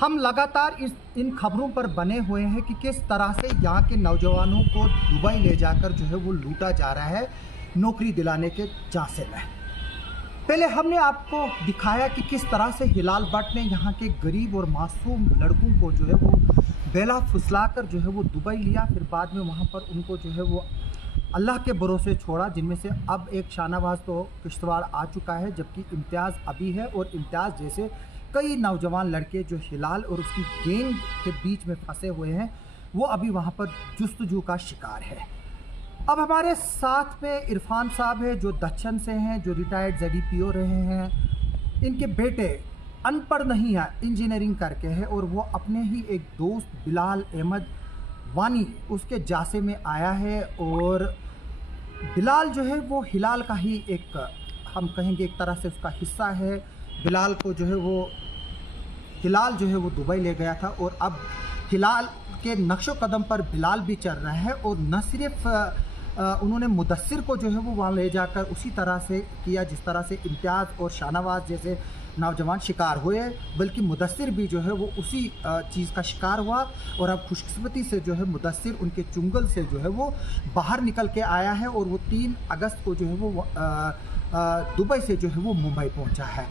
हम लगातार इन खबरों पर बने हुए हैं कि किस तरह से यहाँ के नौजवानों को दुबई ले जाकर जो है वो लूटा जा रहा है नौकरी दिलाने के झांसे में। पहले हमने आपको दिखाया कि किस तरह से हिलाल भट्ट ने यहाँ के गरीब और मासूम लड़कों को जो है वो बेला फुसलाकर जो है वो दुबई लिया, फिर बाद में वहाँ पर उनको जो है वो अल्लाह के भरोसे छोड़ा, जिनमें से अब एक शाहनवाज तो किश्तवाड़ आ चुका है, जबकि इम्तियाज़ अभी है। और इम्तियाज़ जैसे कई नौजवान लड़के जो हिलाल और उसकी गैंग के बीच में फंसे हुए हैं, वो अभी वहाँ पर जुस्तजू का शिकार है। अब हमारे साथ में इरफान साहब है जो दक्षिण से हैं, जो रिटायर्ड ZDPO रहे हैं। इनके बेटे अनपढ़ नहीं है, इंजीनियरिंग करके है, और वो अपने ही एक दोस्त बिलाल अहमद वानी उसके जासे में आया है। और बिलाल जो है वो हिलाल का ही एक, हम कहेंगे एक तरह से उसका हिस्सा है। बिलाल को जो है वो हिलाल जो है वो दुबई ले गया था, और अब हिलाल के नक्शो कदम पर बिलाल भी चल रहा है। और न सिर्फ उन्होंने मुदस्सिर को जो है वो वहाँ ले जाकर उसी तरह से किया जिस तरह से इम्तियाज़ और शाहनवाज जैसे नौजवान शिकार हुए, बल्कि मुदस्सिर भी जो है वो उसी चीज़ का शिकार हुआ। और अब खुशकिस्मती से जो है मुदस्सिर उनके चुंगल से जो है वो बाहर निकल के आया है, और वो 3 अगस्त को जो है वो दुबई से जो है वो मुंबई पहुंचा है।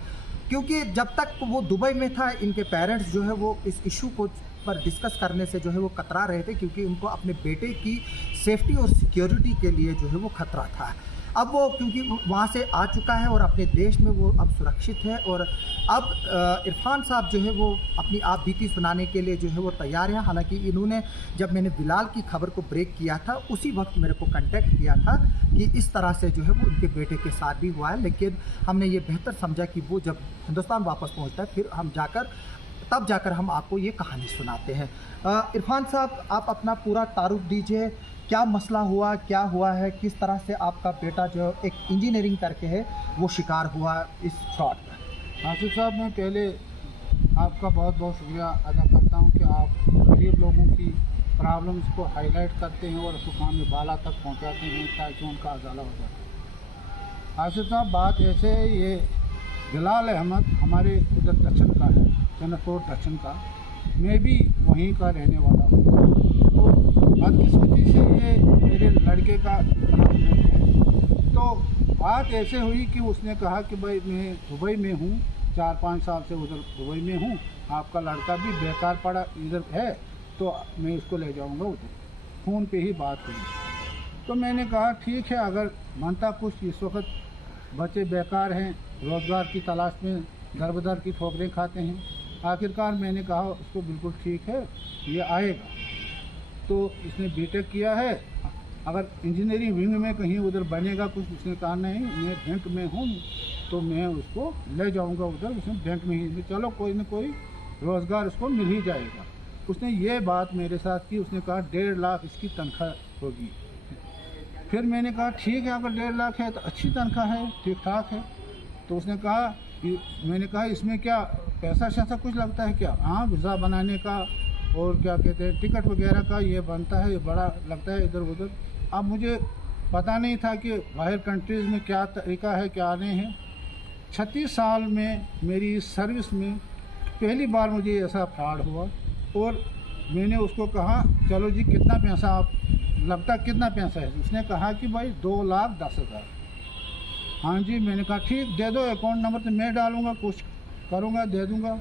क्योंकि जब तक वो दुबई में था, इनके पेरेंट्स जो है वो इस इशू को पर डिस्कस करने से जो है वो कतरा रहे थे, क्योंकि उनको अपने बेटे की सेफ्टी और सिक्योरिटी के लिए जो है वो खतरा था। अब वो क्योंकि वहाँ से आ चुका है और अपने देश में वो अब सुरक्षित है, और अब इरफान साहब जो है वो अपनी आप बीती सुनाने के लिए जो है वो तैयार हैं। हालांकि इन्होंने, जब मैंने बिलाल की खबर को ब्रेक किया था, उसी वक्त मेरे को कांटेक्ट किया था कि इस तरह से जो है वो उनके बेटे के साथ भी हुआ है। लेकिन हमने ये बेहतर समझा कि वो जब हिंदुस्तान वापस पहुँचता है, फिर हम तब जाकर हम आपको ये कहानी सुनाते हैं। इरफान साहब, आप अपना पूरा तारुफ दीजिए, क्या मसला हुआ, क्या हुआ है, किस तरह से आपका बेटा जो एक इंजीनियरिंग करके है वो शिकार हुआ इस फ्रॉड में। आसिफ साहब, मैं पहले आपका बहुत बहुत शुक्रिया अदा करता हूं कि आप गरीब लोगों की प्रॉब्लम्स को हाईलाइट करते हैं और सुखान में बाला तक पहुंचाते हैं ताकि उनका उजाला हो जाए। आसिफ साहब, बात ऐसे है, ये बिलाल अहमद हमारे उधर दक्षिण का है, जनकपुर दक्षिण का, मैं भी वहीं का रहने वाला हूँ। तो बदकिस्मती से ये मेरे लड़के का क्लासमेट है। तो बात ऐसे हुई कि उसने कहा कि भाई मैं दुबई में हूँ, 4-5 साल से उधर दुबई में हूँ, आपका लड़का भी बेकार पड़ा इधर है, तो मैं इसको ले जाऊँगा उधर। फ़ोन पे ही बात हुई। तो मैंने कहा ठीक है, अगर बनता कुछ, इस वक्त बच्चे बेकार हैं, रोज़गार की तलाश में दर-बदर की ठोकरें खाते हैं। आखिरकार मैंने कहा उसको बिल्कुल ठीक है, ये आएगा। तो इसने बीटेक किया है, अगर इंजीनियरिंग विंग में कहीं उधर बनेगा कुछ, उसने कहा नहीं मैं बैंक में हूँ तो मैं उसको ले जाऊँगा उधर, उसने बैंक में ही, चलो कोई न कोई रोज़गार उसको मिल ही जाएगा। उसने ये बात मेरे साथ की, उसने कहा 1.5 लाख इसकी तनख्वाह होगी। फिर मैंने कहा ठीक है, अगर 1.5 लाख है तो अच्छी तनख्वाह है, ठीक ठाक है। तो उसने कहा कि, मैंने कहा इसमें क्या पैसा शैसा कुछ लगता है क्या? हाँ, वीज़ा बनाने का और क्या कहते हैं टिकट वगैरह का ये बनता है, ये बड़ा लगता है इधर उधर। अब मुझे पता नहीं था कि बाहर कंट्रीज़ में क्या तरीका है, क्या नहीं है। 36 साल में मेरी इस सर्विस में पहली बार मुझे ऐसा फ्रॉड हुआ। और मैंने उसको कहा चलो जी कितना पैसा आप लगता, कितना पैसा है? उसने कहा कि भाई 2,10,000। हाँ जी, मैंने कहा ठीक, दे दो अकाउंट नंबर, तो मैं डालूँगा, कुछ करूँगा, दे दूँगा,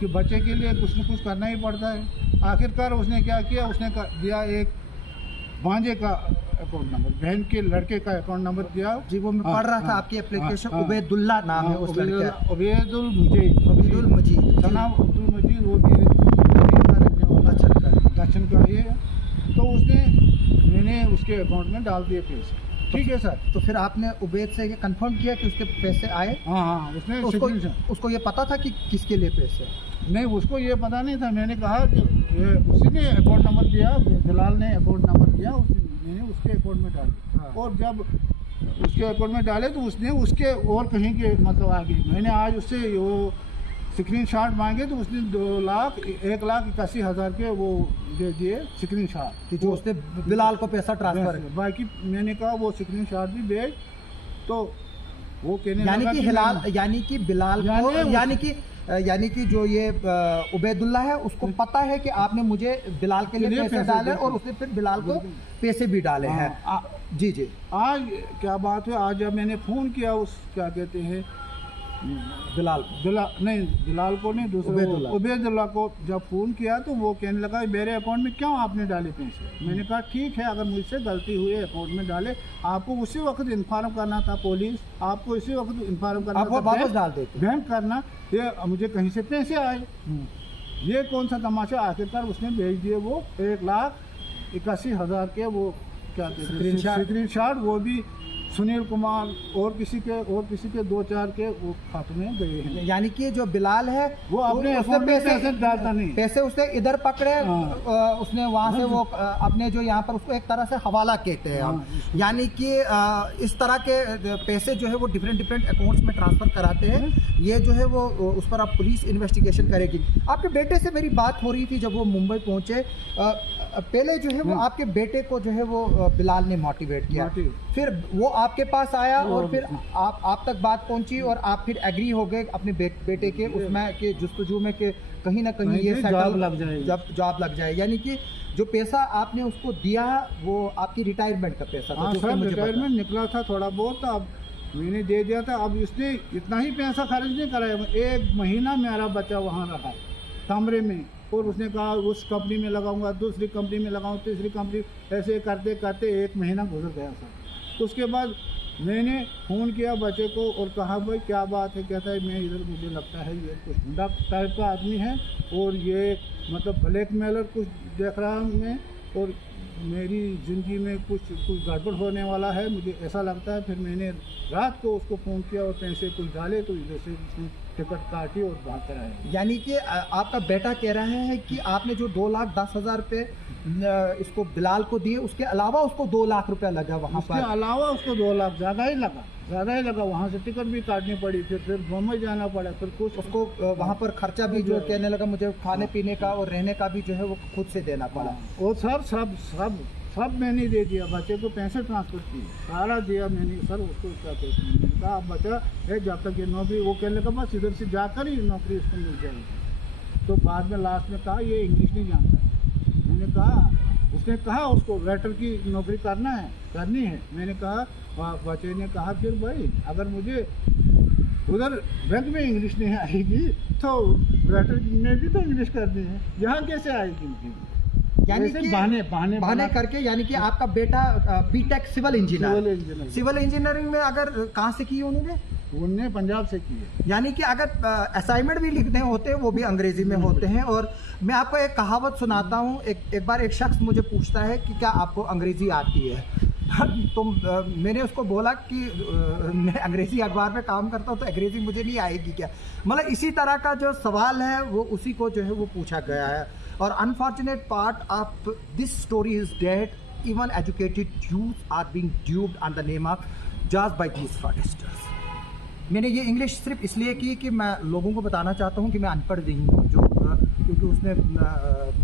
कि बच्चे के लिए कुछ न कुछ करना ही पड़ता है। आखिरकार उसने क्या किया, उसने दिया एक भांजे का अकाउंट नंबर, बहन के लड़के का अकाउंट नंबर दिया। जी, वो मैं पढ़ रहा था आपकी एप्लीकेशन। उबैदुल्ला नाम है उस लड़के का, उबैदुल मजीद, सनाम अब्दुल मजीद, वो भी दक्षिण का ये। तो उसने, मैंने उसके अकाउंट में डाल दिए पैसे। ठीक है सर। तो फिर आपने उबैद से ये कंफर्म किया कि उसके पैसे आए? हाँ, उसने उसको ये पता था कि किसके लिए पैसे? नहीं, उसको ये पता नहीं था। मैंने कहा कि उसी ने अकाउंट नंबर दिया, बिलाल ने अकाउंट नंबर दिया, मैंने उसके अकाउंट में डाले। हाँ। और जब उसके अकाउंट में डाले तो उसने उसके और कहीं के मतलब आ गई। मैंने आज उससे वो स्क्रीनशॉट मांगे तो उसने 1,81,000 के वो दे दिए स्क्रीनशॉट, जो उसने बिलाल को पैसा ट्रांसफर। बाकी मैंने कहा वो स्क्रीनशॉट भी भेज, तो वो कहने यानी कि बिलाल को, यानी कि यानी कि जो ये उबैदुल्ला है उसको पता है कि आपने मुझे बिलाल के लिए पैसे डाले और उसने फिर बिलाल को पैसे भी डाले हैं। जी जी। आज क्या बात है, आज जब मैंने फ़ोन किया उस क्या कहते हैं बिलाल को नहीं, दूसरे उबैदुल्ला को जब फ़ोन किया तो वो कहने लगा मेरे अकाउंट में क्यों आपने डाले पैसे। मैंने कहा ठीक है, अगर मुझसे गलती हुई अकाउंट में डाले, आपको उसी वक्त इन्फॉर्म करना था, पुलिस आपको इसी वक्त इन्फॉर्म करना था, वापस डाल देते बैंक करना, ये मुझे कहीं से पैसे आए। ये कौन सा तमाशा। आखिरकार उसने भेज दिए वो 1,81,000 के वो क्या कहते हैं स्क्रीनशॉट, वो भी सुनील कुमार और किसी के 2-4 के वो खाते में गए हैं। यानी कि जो बिलाल है वो अपने पैसे डालता नहीं, पैसे उसने इधर पकड़े, उसने वहाँ से वो अपने जो यहाँ पर उसको एक तरह से हवाला कहते हैं हम, यानी कि इस तरह के पैसे जो है वो डिफरेंट अकाउंट्स में ट्रांसफर कराते हैं। ये जो है वो उस पर अब पुलिस इन्वेस्टिगेशन करेगी। आपके बेटे से मेरी बात हो रही थी जब वो मुंबई पहुँचे, पहले जो है वो आपके बेटे को जो है वो बिलाल ने मोटिवेट किया, फिर वो आपके पास आया और फिर आप तक बात पहुंची और आप फिर एग्री हो गए अपने बेटे के उसमें के जुस्तजू में कि कहीं ना कहीं ये जॉब लग जाए। यानी कि जो पैसा आपने उसको दिया वो आपकी रिटायरमेंट का पैसा था। सर रिटायरमेंट निकला था थोड़ा बहुत, अब मैंने दे दिया था। अब इसने इतना ही पैसा खर्च नहीं कराया, 1 महीना मेरा बच्चा वहाँ रहा कमरे में, और उसने कहा उस कंपनी में लगाऊंगा, दूसरी कंपनी में लगाऊंगा, तीसरी कंपनी, ऐसे करते करते 1 महीना गुजर गया सर। उसके बाद मैंने फ़ोन किया बच्चे को और कहा भाई क्या बात है। कहता है मैं इधर, मुझे लगता है ये कुछ गुंडा टाइप का आदमी है और ये मतलब ब्लैकमेलर कुछ देख रहा हूँ मैं, और मेरी ज़िंदगी में कुछ गड़बड़ होने वाला है, मुझे ऐसा लगता है। फिर मैंने रात को उसको फ़ोन किया और पैसे कुछ डाले तो इधर से उसने टिकट काटी और भाग कर आए। यानी कि आपका बेटा कह रहा है कि आपने जो 2,10,000 रुपये इसको बिलाल को दिए, उसके अलावा उसको 2 लाख रुपया लगा वहाँ पर, उसके अलावा उसको 2 लाख ज़्यादा ही लगा। वहाँ से टिकट भी काटनी पड़ी, फिर मुंबई जाना पड़ा, फिर कुछ उसको वहाँ पर खर्चा भी जो कहने लगा मुझे खाने पीने का और रहने का भी जो है वो खुद से देना पड़ा। और सर सब मैंने दे दिया, बच्चे को पैसे ट्रांसफर किए, सारा दिया मैंने सर। उसको क्या कहते हैं, मैंने कहा अब बच्चा है जब तक ये नौकरी, वो कहने लगा बस इधर से जाकर ही नौकरी उसको मिल जाएगी। तो बाद में लास्ट में कहा ये इंग्लिश नहीं जानता। मैंने कहा, उसने कहा उसको वेटर की नौकरी करनी है। मैंने कहा, बच्चे ने कहा फिर भाई अगर मुझे उधर बैंक में इंग्लिश नहीं आएगी तो वेटर में भी तो इंग्लिश करनी है, यहाँ कैसे आएगी। यानी कि बहाने करके, यानी कि आपका बेटा बीटेक सिविल इंजीनियरिंग में अगर कहाँ से की उन्होंने पंजाब से की है। यानी कि अगर असाइनमेंट भी लिखने होते हैं वो भी अंग्रेजी में होते हैं। और मैं आपको एक कहावत सुनाता हूँ। एक बार एक शख्स मुझे पूछता है कि क्या आपको अंग्रेजी आती है। तो मैंने उसको बोला कि मैं अंग्रेजी अखबार में काम करता हूँ तो अंग्रेजी मुझे नहीं आएगी क्या। मतलब इसी तरह का जो सवाल है वो उसी को जो है वो पूछा गया है। और unfortunate part of this story is that even educated youth are being duped on the name of just by these fraudsters. मैंने ये इंग्लिश सिर्फ इसलिए की कि मैं लोगों को बताना चाहता हूँ कि मैं अनपढ़ नहीं हूँ, जो क्योंकि उसने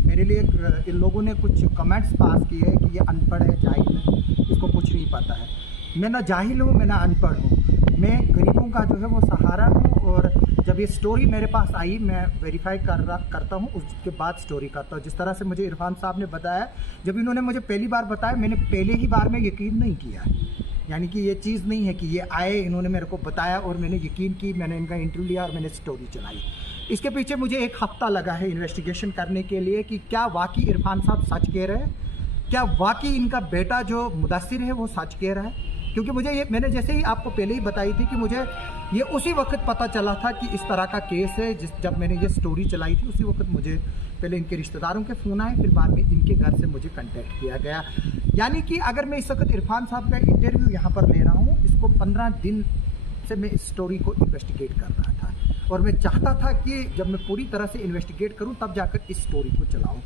मेरे लिए इन लोगों ने कुछ कमेंट्स पास किए हैं कि ये अनपढ़ है, जाहिल है, इसको कुछ नहीं पता है। मैं ना जाहिल हूँ, मैं ना अनपढ़ हूँ, मैं गरीबों का जो है वो सहारा हूँ। और जब ये स्टोरी मेरे पास आई मैं वेरीफाई करता हूँ, उसके बाद स्टोरी करता हूँ। जिस तरह से मुझे इरफान साहब ने बताया, जब इन्होंने मुझे पहली बार बताया मैंने पहले ही बार में यकीन नहीं किया। यानी कि ये चीज़ नहीं है कि ये आए, इन्होंने मेरे को बताया और मैंने यकीन की, मैंने इनका इंटरव्यू लिया और मैंने स्टोरी चलाई। इसके पीछे मुझे 1 हफ्ता लगा है इन्वेस्टिगेशन करने के लिए कि क्या वाकई इरफान साहब सच कह रहे हैं, क्या वाकई इनका बेटा जो मुदस्सिर है वो सच कह रहा है। क्योंकि मुझे ये, मैंने जैसे ही आपको पहले ही बताई थी कि मुझे ये उसी वक्त पता चला था कि इस तरह का केस है। जब मैंने ये स्टोरी चलाई थी उसी वक्त मुझे पहले इनके रिश्तेदारों के फ़ोन आए, फिर बाद में इनके घर से मुझे कांटेक्ट किया गया। यानी कि अगर मैं इस वक्त इरफान साहब का इंटरव्यू यहाँ पर ले रहा हूँ, इसको 15 दिन से मैं इस स्टोरी को इन्वेस्टिगेट कर रहा था और मैं चाहता था कि जब मैं पूरी तरह से इन्वेस्टिगेट करूँ तब जाकर इस स्टोरी को चलाऊँ।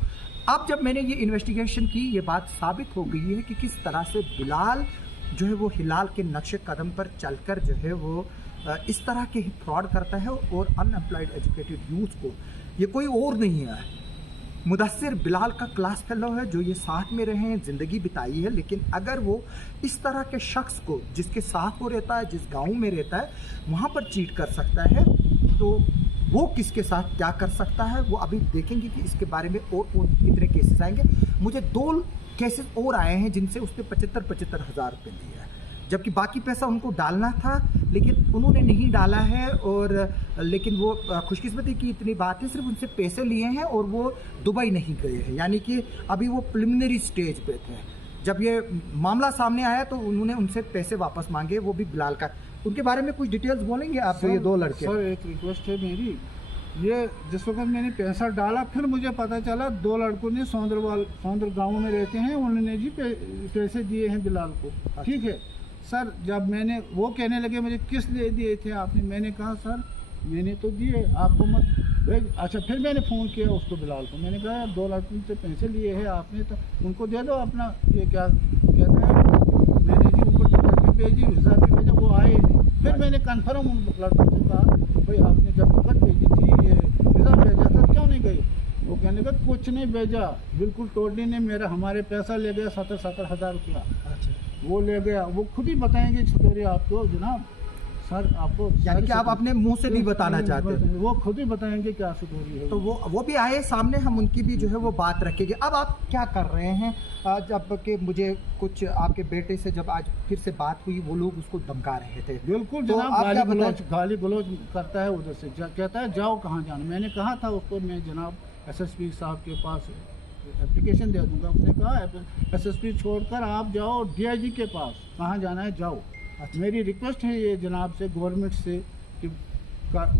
अब जब मैंने ये इन्वेस्टिगेशन की, ये बात साबित हो गई है कि किस तरह से बिलाल जो है वो हिलाल के नक्शे कदम पर चलकर जो है वो इस तरह के ही फ्रॉड करता है। और अनएम्प्लॉयड एजुकेटेड यूथ को, ये कोई और नहीं है, मुदस्सिर बिलाल का क्लास फेलो है जो ये साथ में रहे हैं, ज़िंदगी बिताई है। लेकिन अगर वो इस तरह के शख्स को, जिसके साथ वो रहता है, जिस गांव में रहता है, वहाँ पर चीट कर सकता है, तो वो किसके साथ क्या कर सकता है वो अभी देखेंगे कि इसके बारे में और कितने केसेस आएंगे। मुझे 2 केसेस और आए हैं जिनसे उसने 75 हज़ार रुपये लिए हैं, जबकि बाकी पैसा उनको डालना था लेकिन उन्होंने नहीं डाला है। और लेकिन वो खुशकिस्मती की इतनी बात है, सिर्फ उनसे पैसे लिए हैं और वो दुबई नहीं गए हैं, यानी कि अभी वो प्रिलिमिनरी स्टेज पे थे। जब ये मामला सामने आया तो उन्होंने उनसे पैसे वापस मांगे, वो भी बिलाल का। उनके बारे में कुछ डिटेल्स बोलेंगे आप? ये 2 लड़के। सर एक रिक्वेस्ट है मेरी, ये जिस वक्त मैंने पैसा डाला फिर मुझे पता चला 2 लड़कों ने सौंदर गांव में रहते हैं, उन्होंने जी पैसे दिए हैं बिलाल को। ठीक है सर, जब मैंने वो कहने लगे मुझे किस लिए दिए थे आपने, मैंने कहा सर मैंने तो दिए आपको मत भेज। अच्छा फिर मैंने फ़ोन किया उसको बिलाल को, मैंने कहा 2 लड़कों से पैसे लिए हैं आपने तो उनको दे दो अपना, ये क्या कहते हैं, मैंने जी उनको टिकट भी भेजी, वीज़ा भी भेजा, वो आए नहीं। फिर मैंने कन्फर्म उन लड़कों से कहा भाई आपने जब टिकट भेजी थी, ये वीज़ा भेजा था, क्यों नहीं गए? वो कहने का कुछ नहीं भेजा, बिल्कुल टोटली ने मेरा हमारे पैसा ले गया 70 हज़ार रुपया। अच्छा वो ले गया, वो खुद ही बताएंगे छतौरी आपको जनाब। सर आपको यानी कि आप अपने मुंह से नहीं बताना चाहते, वो खुद ही बताएंगे क्या स्टोरी है। तो वो भी आए सामने, हम उनकी भी जो है वो बात रखेंगे। अब आप क्या कर रहे हैं? जब कि मुझे कुछ आपके बेटे से जब आज फिर से बात हुई, वो लोग उसको धमका रहे थे। बिल्कुल तो जनाब, गाली गलौज करता है उधर से, कहता है जाओ कहाँ जाना। मैंने कहा था उसको मैं जनाब SSP साहब के पास एप्लीकेशन दे दूंगा, उसने कहा SSP छोड़कर आप जाओ DIG के पास, कहाँ जाना है जाओ। मेरी रिक्वेस्ट है ये जनाब से, गवर्नमेंट से, कि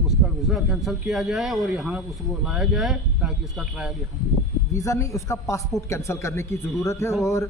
उसका वीज़ा कैंसिल किया जाए और यहाँ उसको लाया जाए ताकि इसका ट्रायल यहाँ। वीज़ा नहीं, उसका पासपोर्ट कैंसिल करने की ज़रूरत है। और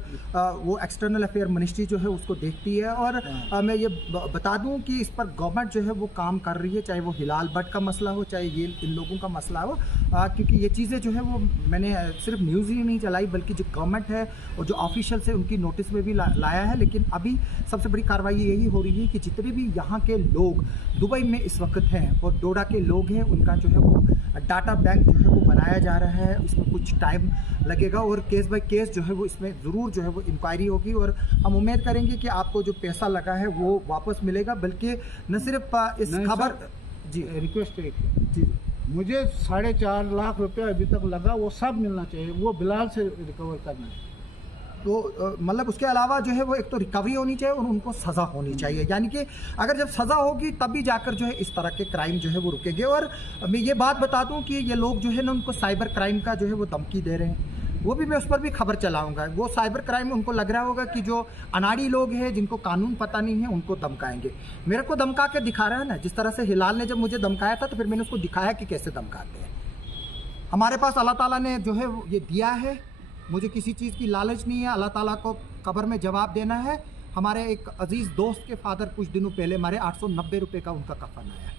वो एक्सटर्नल अफेयर मिनिस्ट्री जो है उसको देखती है। और मैं ये बता दूं कि इस पर गवर्नमेंट जो है वो काम कर रही है, चाहे वो हिलाल भट्ट का मसला हो, चाहे ये इन लोगों का मसला हो, क्योंकि ये चीज़ें जो है वो मैंने सिर्फ न्यूज़ ही नहीं चलाई बल्कि जो गवर्नमेंट है और जो ऑफिशियल से उनकी नोटिस में भी लाया है। लेकिन अभी सबसे बड़ी कार्रवाई यही हो रही है कि जितने भी यहाँ के लोग दुबई में इस वक्त हैं और डोडा के लोग हैं, उनका जो है वो डाटा बैंक जो है वो बनाया जा रहा है। इसमें कुछ टाइम लगेगा और केस बाय केस जो है वो इसमें ज़रूर जो है वो इंक्वायरी होगी। और हम उम्मीद करेंगे कि आपको जो पैसा लगा है वो वापस मिलेगा, बल्कि न सिर्फ इस खबर। जी रिक्वेस्ट है जी, मुझे 4.5 लाख रुपया अभी तक लगा, वो सब मिलना चाहिए, वो बिलाल से रिकवर करना है। तो मतलब उसके अलावा जो है वो एक तो रिकवरी होनी चाहिए और उनको सज़ा होनी चाहिए, यानी कि अगर जब सज़ा होगी तभी जाकर जो है इस तरह के क्राइम जो है वो रुकेंगे। और मैं ये बात बता दूं कि ये लोग जो है ना उनको साइबर क्राइम का जो है वो धमकी दे रहे हैं, वो भी मैं उस पर भी खबर चलाऊंगा। वो साइबर क्राइम उनको लग रहा होगा कि जो अनाड़ी लोग हैं जिनको कानून पता नहीं है उनको धमकाएंगे। मेरे को धमका के दिखा रहा है ना, जिस तरह से हिलाल ने जब मुझे धमकाया था तो फिर मैंने उसको दिखाया कि कैसे धमकाते हैं। हमारे पास अल्लाह ताला ने जो है ये दिया है, मुझे किसी चीज़ की लालच नहीं है, अल्लाह ताला को कब्र में जवाब देना है। हमारे एक अजीज़ दोस्त के फादर कुछ दिनों पहले मारे, 890 रुपये का उनका कफन आया,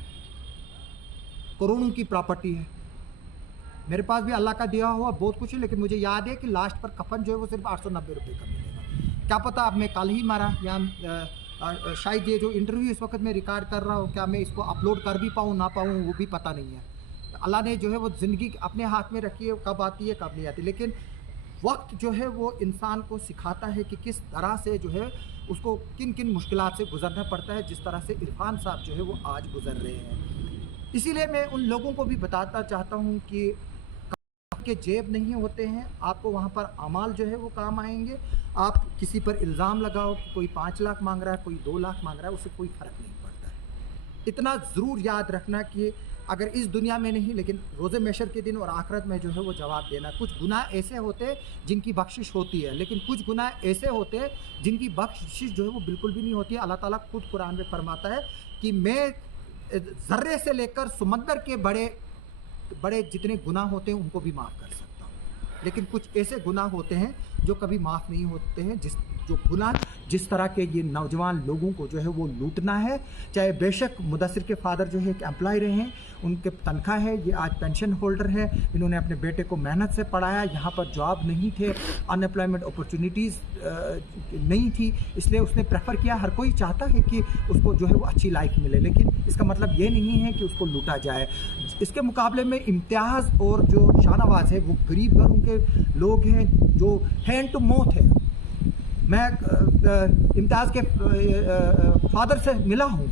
करोड़ों की प्रॉपर्टी है। मेरे पास भी अल्लाह का दिया हुआ बहुत कुछ है, लेकिन मुझे याद है कि लास्ट पर कफन जो है वो सिर्फ 890 रुपये का मिलेगा। क्या पता अब मैं कल ही मारा, या शायद ये जो इंटरव्यू इस वक्त मैं रिकॉर्ड कर रहा हूँ क्या मैं इसको अपलोड कर भी पाऊँ ना पाऊँ वो भी पता नहीं है। अल्लाह ने जो है वो ज़िंदगी अपने हाथ में रखी है, कब आती है कब नहीं आती। लेकिन वक्त जो है वो इंसान को सिखाता है कि किस तरह से जो है उसको किन किन मुश्किलात से गुजरना पड़ता है, जिस तरह से इरफान साहब जो है वो आज गुजर रहे हैं। इसीलिए मैं उन लोगों को भी बताता चाहता हूँ कि के जेब नहीं होते हैं, आपको वहाँ पर अमाल जो है वो काम आएंगे। आप किसी पर इल्ज़ाम लगाओ कि कोई 5 लाख मांग रहा है, कोई 2 लाख मांग रहा है, उससे कोई फ़र्क नहीं पड़ता है। इतना ज़रूर याद रखना कि अगर इस दुनिया में नहीं लेकिन रोज़े महशर के दिन और आखिरत में जो है वो जवाब देना। कुछ गुनाह ऐसे होते हैं जिनकी बख्शिश होती है, लेकिन कुछ गुनाह ऐसे होते हैं जिनकी बख्शिश जो है वो बिल्कुल भी नहीं होती है। अल्लाह ताला खुद कुरान में फरमाता है कि मैं ज़र्रे से लेकर समंदर के बड़े बड़े जितने गुनाह होते हैं उनको भी माफ़ कर सकता हूँ, लेकिन कुछ ऐसे गुनाह होते हैं जो कभी माफ़ नहीं होते हैं। जो गुनाह जिस तरह के ये नौजवान लोगों को जो है वो लूटना है, चाहे बेशक मुदस्सिर के फादर जो है एक एम्प्लॉय रहे हैं, उनके तनख्वाह है, ये आज पेंशन होल्डर है, इन्होंने अपने बेटे को मेहनत से पढ़ाया, यहाँ पर जॉब नहीं थे, अनएम्प्लॉयमेंट अपॉर्चुनिटीज़ नहीं थी, इसलिए उसने प्रेफर किया। हर कोई चाहता है कि उसको जो है वो अच्छी लाइफ मिले, लेकिन इसका मतलब ये नहीं है कि उसको लूटा जाए। इसके मुकाबले में इम्तियाज़ और जो शाहनवाज़ है वो गरीब घरों के लोग हैं, जो हैंड टू माउथ है। मैं इम्तियाज़ के फादर से मिला हूँ,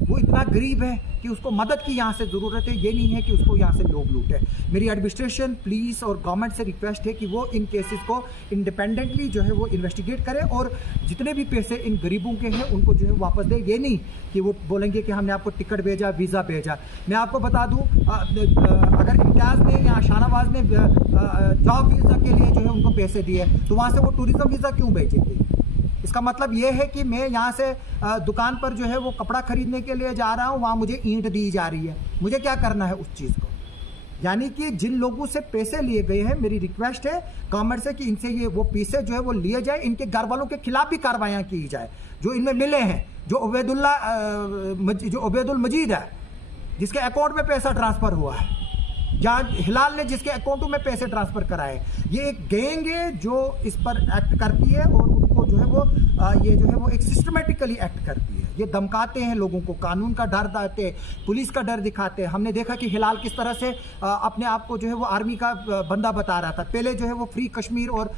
वो इतना गरीब है कि उसको मदद की यहाँ से ज़रूरत है, ये नहीं है कि उसको यहाँ से लोग लूटें। मेरी एडमिनिस्ट्रेशन, पुलिस और गवर्नमेंट से रिक्वेस्ट है कि वो इन केसेस को इंडिपेंडेंटली जो है वो इन्वेस्टिगेट करें और जितने भी पैसे इन गरीबों के हैं उनको जो है वापस दें। ये नहीं कि वो बोलेंगे कि हमने आपको टिकट भेजा, वीज़ा भेजा। मैं आपको बता दूँ, अगर इम्तियाज़ ने या शाहनवाज ने जॉब वीज़ा के लिए जो है उनको पैसे दिए तो वहाँ से वो टूरिज़्म वीज़ा क्यों भेजेंगे? इसका मतलब ये है कि मैं यहाँ से दुकान पर जो है वो कपड़ा खरीदने के लिए जा रहा हूँ, वहाँ मुझे ईंट दी जा रही है, मुझे क्या करना है उस चीज़ को? यानी कि जिन लोगों से पैसे लिए गए हैं, मेरी रिक्वेस्ट है गवर्नमेंट से कि इनसे ये वो पैसे जो है वो लिए जाए, इनके घर वालों के खिलाफ भी कार्रवाइयाँ की जाए जो इनमें मिले हैं। जो उबैदुल मजीद है जिसके अकाउंट में पैसा ट्रांसफ़र हुआ है, जहाँ हिलाल ने जिसके अकाउंटों में पैसे ट्रांसफ़र कराए, ये एक गैंग है जो इस पर एक्ट करती है और उनको जो है वो ये जो है वो एक सिस्टमेटिकली एक्ट करती है। ये धमकाते हैं लोगों को, कानून का डर देते, पुलिस का डर दिखाते हैं। हमने देखा कि हिलाल किस तरह से अपने आप को जो है वो आर्मी का बंदा बता रहा था। पहले जो है वो फ्री कश्मीर और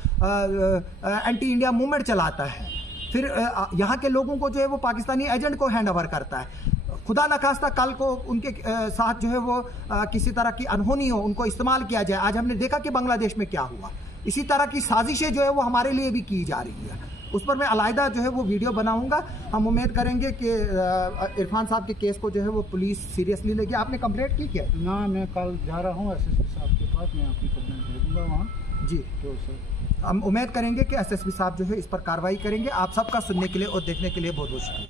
एंटी इंडिया मूवमेंट चलाता है, फिर यहाँ के लोगों को जो है वो पाकिस्तानी एजेंट को हैंड ओवर करता है। खुदा न खास्ता कल को उनके साथ जो है वो किसी तरह की अनहोनी हो, उनको इस्तेमाल किया जाए। आज हमने देखा कि बांग्लादेश में क्या हुआ। इसी तरह की साजिशें जो है वो हमारे लिए भी की जा रही है, उस पर मैं अलहदा जो है वो वीडियो बनाऊंगा। हम उम्मीद करेंगे कि इरफान साहब के केस को जो है वो पुलिस सीरियसली लेगी। आपने कंप्लेंट की क्या? ना, मैं कल जा रहा हूँ एसएसपी साहब के पास, मैं आपकी कंप्लेंट दे दूँगा वहाँ जी। तो सर हम उम्मीद करेंगे कि एसएसपी साहब जो है इस पर कार्रवाई करेंगे। आप सबका सुनने के लिए और देखने के लिए बहुत बहुत शुक्रिया।